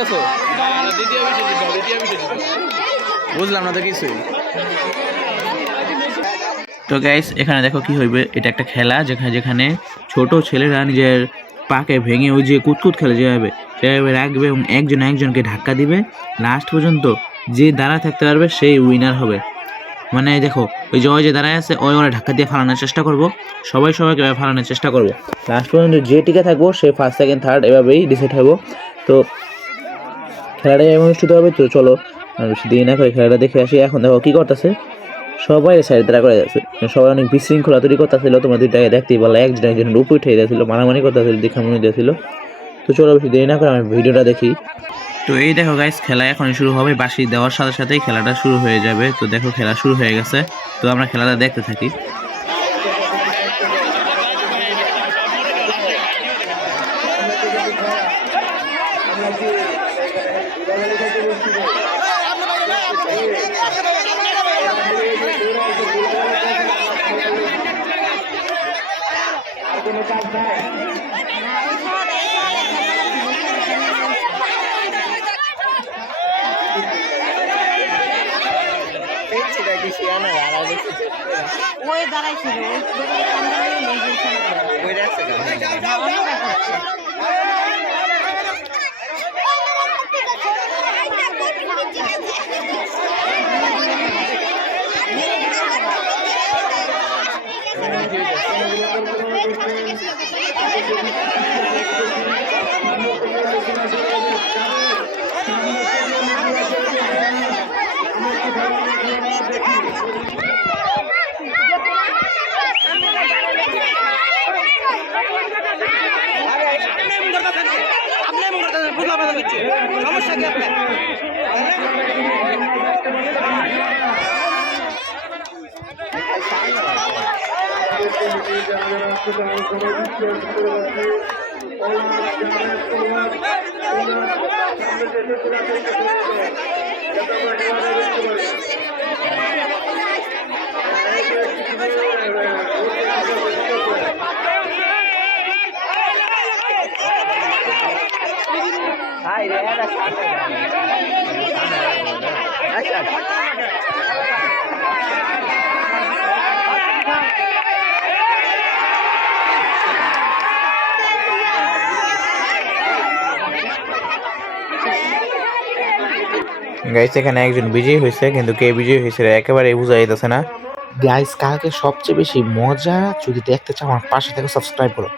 জিজ্ঞাসা বুঝলাম না তো কিছুই। তো গাইস এখানে দেখো কি হইবে, এটা একটা খেলা যেখানে যেখানে ছোট ছেলেরা নিজের পাকে ভেঙে ওই যে কুতকুত খেলে যেভাবে সেভাবে রাখবে এবং একজন একজনকে ধাক্কা দিবে, লাস্ট পর্যন্ত যে দাঁড়ায় থাকতে পারবে সেই উইনার হবে। মানে দেখো ওই যে দাঁড়ায় আছে ওই ওরা ধাক্কা দিয়ে ফালানোর চেষ্টা করবো, সবাইকে ফালানোর চেষ্টা করবো, লাস্ট পর্যন্ত যে টিকে থাকবো সে ফার্স্ট সেকেন্ড থার্ড এভাবেই ডিসাইড হবো। তো খেলাটা অনুষ্ঠিত হবে। তো চলো বেশি দেরি না করে খেলাটা দেখে আসি। এখন দেখো কি করতেছে, সবাই সাইড তারা করে যাচ্ছে, সবাই অনেক বিশৃঙ্খলা তৈরি করতেছিল, তোমরা দুইটাকে দেখতেই পারলে একজন একজনের উপরে উঠে যাচ্ছিল, মারামারি করতেছিল, দেখা মনে দিয়েছিল। তো চলো বেশি দেরি না করে আমি ভিডিওটা দেখি। তো এই দেখো গাইস খেলা এখন শুরু হবে, বাঁশি দেওয়ার সাথে সাথেই খেলাটা শুরু হয়ে যাবে। তো দেখো খেলা শুরু হয়ে গেছে, তো আমরা খেলাটা দেখতে থাকি। ওই দাঁড়াইছিল সমস্যা কি আপনার? গাইস এখানে একজন বিজয়ী হয়েছে, কিন্তু কে বিজয়ী হয়েছে একেবারে বোঝা যাইতেছে না। গাইস কালকে সবচেয়ে বেশি মজা যদি দেখতে চাও আমার পাশে থেকে সাবস্ক্রাইব করো।